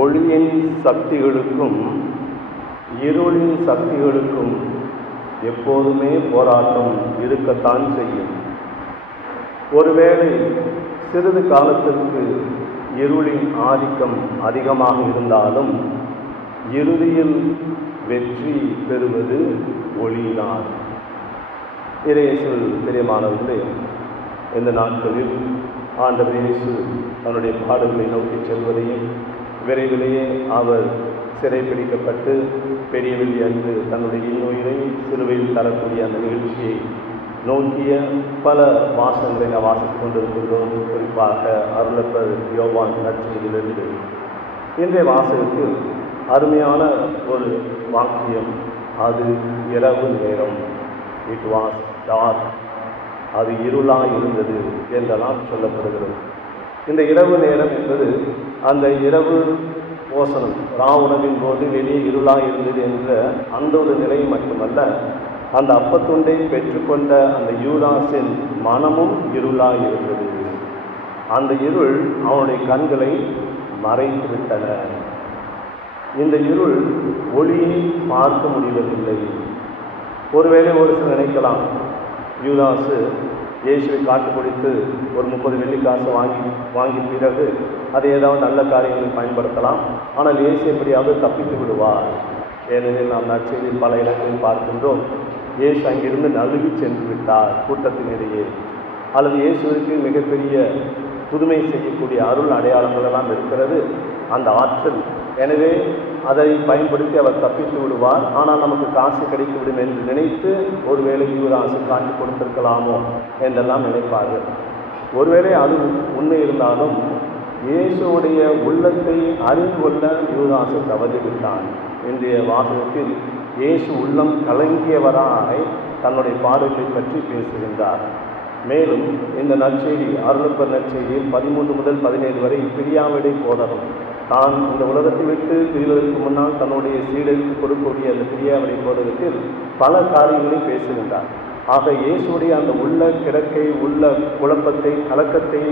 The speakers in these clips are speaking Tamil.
ஒளியின் சக்திகளுக்கும் இருளின் சக்திகளுக்கும் எப்போதுமே போராட்டம் இருக்கத்தான் செய்யும். ஒருவேளை சிறிது காலத்திற்கு இருளின் ஆதிக்கம் அதிகமாக இருந்தாலும் இறுதியில் வெற்றி பெறுவது ஒளியினால். இயேசுவில் பிரியமானவர்களே, இந்த நாட்களில் ஆண்டவர் இயேசு தன்னுடைய பாடுகளை நோக்கி செல்வதையும் விரைவிலேயே அவர் சிறைப்பிடிக்கப்பட்டு பெரிய வெள்ளி அன்று தன்னுடைய இன்னுயிரை சிலுவையில் தரக்கூடிய அந்த நிகழ்ச்சியை நோக்கிய பல வாசகங்களை நாம் வாசித்துக் கொண்டிருக்கின்றோம். குறிப்பாக அருளப்பர் யோவான் நற்செய்தியிலிருந்து இன்றைய வாசகத்தில் அருமையான ஒரு வாக்கியம், அது இரவு நேரம், இட் வாஸ் டார்க், அது இருளாக இருந்தது என்றெல்லாம் சொல்லப்படுகிறது. இந்த இரவு நேரம் என்பது அந்த இரவு போசனம் உணவின் போது வெளியே இருளாக இருந்தது என்ற அந்த ஒரு நிலை மட்டுமல்ல, அந்த அப்பத்துண்டை பெற்றுக்கொண்ட அந்த யூதாசின் மனமும் இருளாக இருந்தது. அந்த இருள் அவனுடைய கண்களை மறைத்துவிட்டன. இந்த இருள் ஒளியை பார்க்க முடிவதில்லை. ஒருவேளை ஒரு சிலர் நினைக்கலாம், யூதாசு இயேசுவை காட்டு கொடுத்து ஒரு 30 வெள்ளிக்காசு வாங்கி பிறகு அதை ஏதாவது நல்ல காரியங்களில் பயன்படுத்தலாம், ஆனால் இயேசு எப்படியாவது தப்பித்து விடுவார். ஏனெனில் நாம் நற்செய்தியில் பல இடங்களில் பார்க்கின்றோம், இயேசு அங்கிருந்து நழுவி சென்று விட்டார் கூட்டத்தினிடையே, அல்லது இயேசுவிற்கு மிகப்பெரிய புதுமை செய்யக்கூடிய அருள் அடையாளங்கள் எல்லாம் இருக்கிறது, அந்த ஆற்றல். எனவே அதை பயன்படுத்தி அவர் தப்பித்து விடுவார். ஆனால் நமக்கு காசு கிடைத்துவிடும் என்று நினைத்து ஒருவேளை யூதாசு காட்டி கொடுத்திருக்கலாமோ என்றெல்லாம் நினைப்பார்கள். ஒருவேளை அது உண்மை இருந்தாலும் இயேசுடைய உள்ளத்தை அறிந்து கொள்ள யூதாசு தவறிவிட்டான். இன்றைய வாசகத்தில் இயேசு உள்ளம் கலங்கியவராய் தன்னுடைய பாடுகளை பற்றி பேசுகின்றார். மேலும் இந்த நற்செய்தி, அருளப்பர் நற்செய்தியில் 13 முதல் 17 வரை பிரியாவிடை போதகம், தான் இந்த உலகத்தை விட்டு பிரிவதற்கு முன்னால் தன்னுடைய சீடருக்கு கொடுக்கக்கூடிய அந்த பிரியாவிடை போதகத்தில் பல காரியங்களை பேசுகின்றார். ஆக இயேசுடைய அந்த உள்ள கிடக்கை, உள்ள குழப்பத்தை, கலக்கத்தை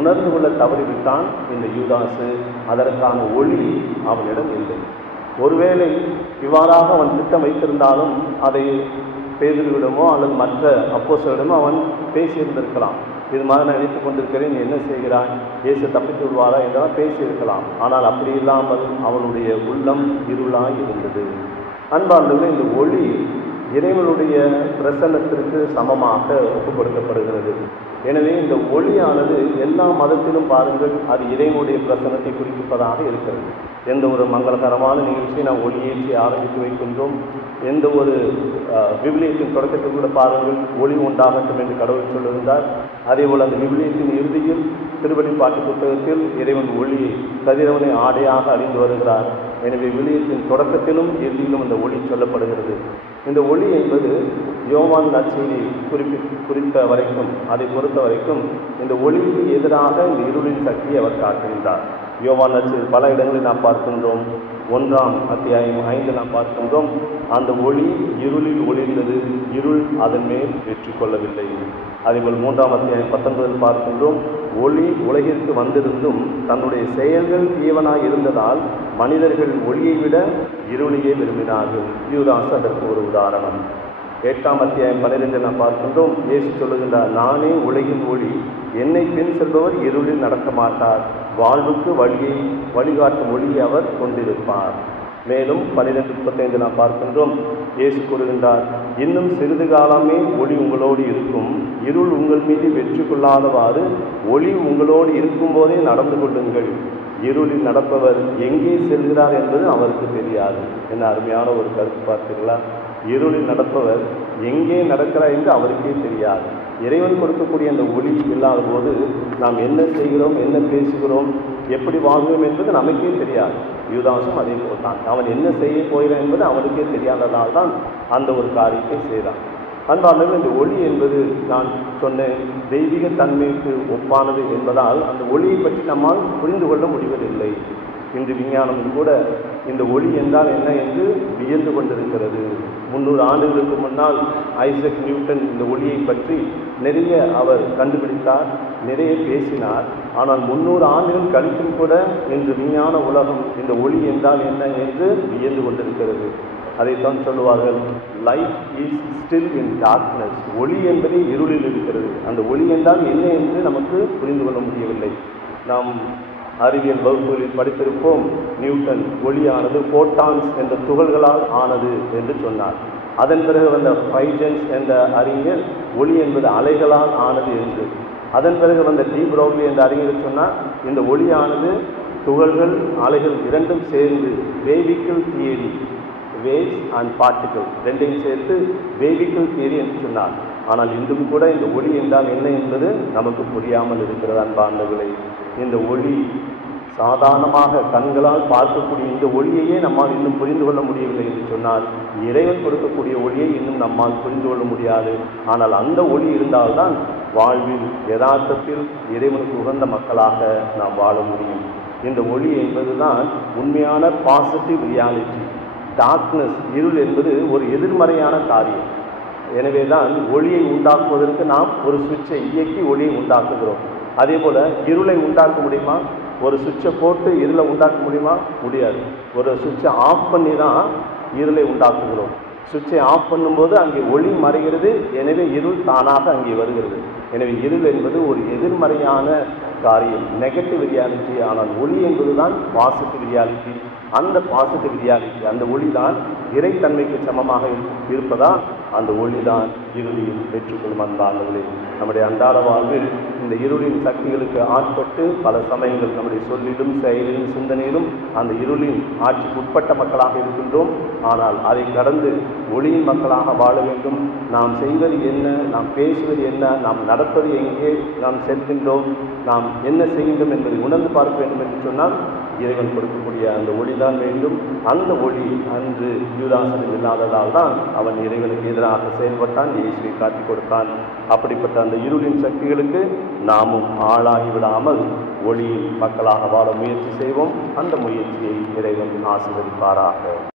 உணர்ந்து கொள்ள தவறிவிட்டான் இந்த யூதாசு. அதற்கான ஒளி அவனிடம் இல்லை. ஒருவேளை இவ்வாறாக அவன் திட்டம் வைத்திருந்தாலும் அதை பேதுருவிடமோ அல்லது மற்ற அப்போஸ்தலரிடமோ அவன் பேசியிருந்திருக்கலாம். இது மாதிரி நான் நினைத்துக் கொண்டிருக்கிறேன், நீ என்ன செய்கிறாய், இயேசு தப்பித்து விடுவாரா என்றெல்லாம் பேசியிருக்கலாம். ஆனால் அப்படி இல்லாமல் அவனுடைய உள்ளம் இருளாய் இருந்தது. அன்பார்ந்தவர்களே, இந்த ஒளி இறைவனுடைய பிரசன்னத்திற்கு சமமாக ஒப்புக் கொடுக்கப்படுகிறது. எனவே இந்த ஒளியானது எல்லா மதத்திலும் பாருங்கள், அது இறைவனுடைய பிரசன்னத்தை குறிப்பிப்பதாக இருக்கிறது. எந்த ஒரு மங்களகரமான நிகழ்ச்சியை நாம் ஒளியேற்றி ஆரம்பித்து வைக்கின்றோம். எந்த ஒரு விவிலியத்தின் தொடக்கத்தில் கூட பாருங்கள், ஒளி உண்டாகட்டும் என்று கடவுள் சொல்லியிருந்தார். அதேபோல் அந்த விவிலியத்தின் இறுதியில் திருவெளிப்பாட்டு புத்தகத்தில் இறைவன் ஒளியை கதிரவனை ஆடையாக அறிந்து வருகிறார். எனவே விவிலியத்தின் தொடக்கத்திலும் இறுதியிலும் அந்த ஒளி சொல்லப்படுகிறது. இந்த ஒளி என்பது யோவான் நற்செய்தி குறித்த வரைக்கும், அதை பொறுத்த வரைக்கும் இந்த ஒளிக்கு எதிராக இந்த இருளின் சக்தியை அவர் காட்டுகின்றார். யோவான் நற்செய்தி பல இடங்களில் நாம் பார்க்கின்றோம். 1ஆம் அத்தியாயம் 5 நாம் பார்க்கின்றோம், அந்த ஒளி இருளில் ஒளிர்ந்தது, இருள் அதன் மேல் வெற்றி கொள்ளவில்லை. அதேபோல் 3ஆம் அத்தியாயம் 19 பார்க்கின்றோம், ஒளி உலகிற்கு வந்திருந்தும் தன்னுடைய செயல்கள் தீவனாய் இருந்ததால் மனிதர்கள் ஒளியை விட இருளையே விரும்பினார்கள். யூதாசு அதற்கு ஒரு உதாரணம். 8ஆம் அத்தியாயம் 12 நாம் பார்க்கின்றோம், இயேசு சொல்லுகின்றார், நானே உலகின் ஒளி, என்னை பின் செல்பவர் இருளில் நடக்க மாட்டார், வாழ்வுக்கு வழிகாட்டும் ஒளியை அவர் கொண்டிருப்பார். மேலும் 12:35 நாம் பார்க்கின்றோம், இயேசு கூறுகின்றார், இன்னும் சிறிது காலமே ஒளி உங்களோடு இருக்கும், இருள் உங்கள் மீது வெற்றி கொள்ளாதவாறு ஒளி உங்களோடு இருக்கும் போதே நடந்து கொள்ளுங்கள். இருளில் நடப்பவர் எங்கே செல்கிறார் என்பது அவருக்கு தெரியாது. என்ன அருமையான ஒரு கருத்து பார்த்தீர்களா? இருளில் நடப்பவர் எங்கே நடக்கிறார் என்று அவருக்கே தெரியாது. இறைவன் கொடுக்கக்கூடிய அந்த ஒளி இல்லாத போது நாம் என்ன செய்கிறோம், என்ன பேசுகிறோம், எப்படி வாழ்கிறோம் என்பது நமக்கே தெரியாது. யூதாசும் அதே போல் தான், அவன் என்ன செய்ய போகிறான் என்பது அவனுக்கே தெரியாததால் தான் அந்த ஒரு காரியத்தை செய்தான். அன்பானவர்கள், இந்த ஒளி என்பது நான் சொன்ன தெய்வீக தன்மைக்கு ஒப்பானது என்பதால் அந்த ஒளியை பற்றி நம்மால் புரிந்து கொள்ள முடிவதில்லை. இன்று விஞ்ஞானம் கூட இந்த ஒளி என்றால் என்ன என்று வியந்து கொண்டிருக்கிறது. 300 ஆண்டுகளுக்கு முன்னால் ஐசக் நியூட்டன் இந்த ஒளியை பற்றி நிறைய அவர் கண்டுபிடித்தார், நிறைய பேசினார். ஆனால் 300 ஆண்டுகள் கழித்தும் கூட இன்று விஞ்ஞான உலகம் இந்த ஒளி என்றால் என்ன என்று வியந்து கொண்டிருக்கிறது. அதைத்தான் சொல்லுவார்கள், light is still in darkness. ஒளி என்பது இருளில் இருக்கிறது. அந்த ஒளி என்றால் என்ன என்று நமக்கு புரிந்து கொள்ள முடியவில்லை. நாம் அறிவியல் வகுப்புகளில் படித்திருப்போம், நியூட்டன் ஒளியானது ஃபோட்டான்ஸ் என்ற துகள்களால் ஆனது என்று சொன்னார். அதன் பிறகு வந்த ஃபைஜன்ஸ் என்ற அறிஞர் ஒளி என்பது அலைகளால் ஆனது என்று. அதன் பிறகு வந்த டி ப்ரௌக்லி என்ற அறிஞர் சொன்னார், இந்த ஒளியானது துகள்கள் அலைகள் இரண்டும் சேர்ந்து வேவிக்கல் தியரி, வேவ்ஸ் அண்ட் பார்ட்டிகல் ரெண்டையும் சேர்த்து வேவிக்கல் தியரி என்று சொன்னார். ஆனால் இன்றும் கூட இந்த ஒளி என்றால் என்ன என்பது நமக்கு புரியாமல் இருக்கிறது. அன்பார்ந்தவர்களே, இந்த ஒளி சாதாரணமாக கண்களால் பார்க்கக்கூடிய இந்த ஒளியையே நம்மால் இன்னும் புரிந்து கொள்ள முடியவில்லை என்று சொன்னால், இறைவன் கொடுக்கக்கூடிய ஒளியை இன்னும் நம்மால் புரிந்து கொள்ள முடியாது. ஆனால் அந்த ஒளி இருந்தால்தான் வாழ்வில் யதார்த்தத்தில் இறைவனுக்கு உகந்த மக்களாக நாம் வாழ முடியும். இந்த ஒளி என்பதுதான் உண்மையான பாசிட்டிவ் ரியாலிட்டி. டார்க்னஸ், இருள் என்பது ஒரு எதிர்மறையான காரியம். எனவே தான் ஒளியை உண்டாக்குவதற்கு நாம் ஒரு சுவிட்சை இயக்கி ஒளியை உண்டாக்குகிறோம். அதே போல் இருளை உண்டாக்க முடியுமா? ஒரு சுவிட்சை போட்டு இருளை உண்டாக்க முடியுமா? முடியாது. ஒரு சுவிட்சை ஆஃப் பண்ணி தான் இருளை உண்டாக்குகிறோம். சுவிட்சை ஆஃப் பண்ணும்போது அங்கே ஒளி மறைகிறது, எனவே இருள் தானாக அங்கே வருகிறது. எனவே இருள் என்பது ஒரு எதிர்மறையான காரியம், நெகட்டிவ் ரியாலிட்டி. ஆனால் ஒளி என்பது தான் பாசிட்டிவ் ரியாலிட்டி. அந்த பாசிட்டிவ் ரியாலிட்டி, அந்த ஒளி தான் இறைத்தன்மைக்கு சமமாக இருப்பதால் அந்த ஒளி தான் இறுதியில் பெற்றுக்கொள்ளும். அன்பானவர்களே, நம்முடைய அன்றாட வாழ்வில் இந்த இருளின் சக்திகளுக்கு ஆட்பட்டு பல சமயங்கள் நம்முடைய சொல்லிலும் செயலிலும் சிந்தனையிலும் அந்த இருளின் ஆட்சிக்கு உட்பட்ட மக்களாக இருக்கின்றோம். ஆனால் அதை கடந்து ஒளியின் மக்களாக வாழ வேண்டும். நாம் செய்வது என்ன, நாம் பேசுவது என்ன, நாம் நடப்பது எங்கே, நாம் செல்கின்றோம், நாம் என்ன செய்கின்றோம் என்பதை உணர்ந்து பார்க்க வேண்டும் என்று சொன்னால் இறைவன் கொடுக்கக்கூடிய அந்த ஒளிதான் வேண்டும். அந்த ஒளி அன்று யூதாசனில் இல்லாததால் தான் அவன் இறைவனுக்கு எதிராக செயல்பட்டான், இயேசுவை காட்டிக் கொடுத்தான். அப்படிப்பட்ட அந்த இருளின் சக்திகளுக்கு நாமும் ஆளாகிவிடாமல் ஒளியின் மக்களாக வாழ முயற்சி செய்வோம். அந்த முயற்சியை இறைவன் ஆசீர்வதிப்பாராக.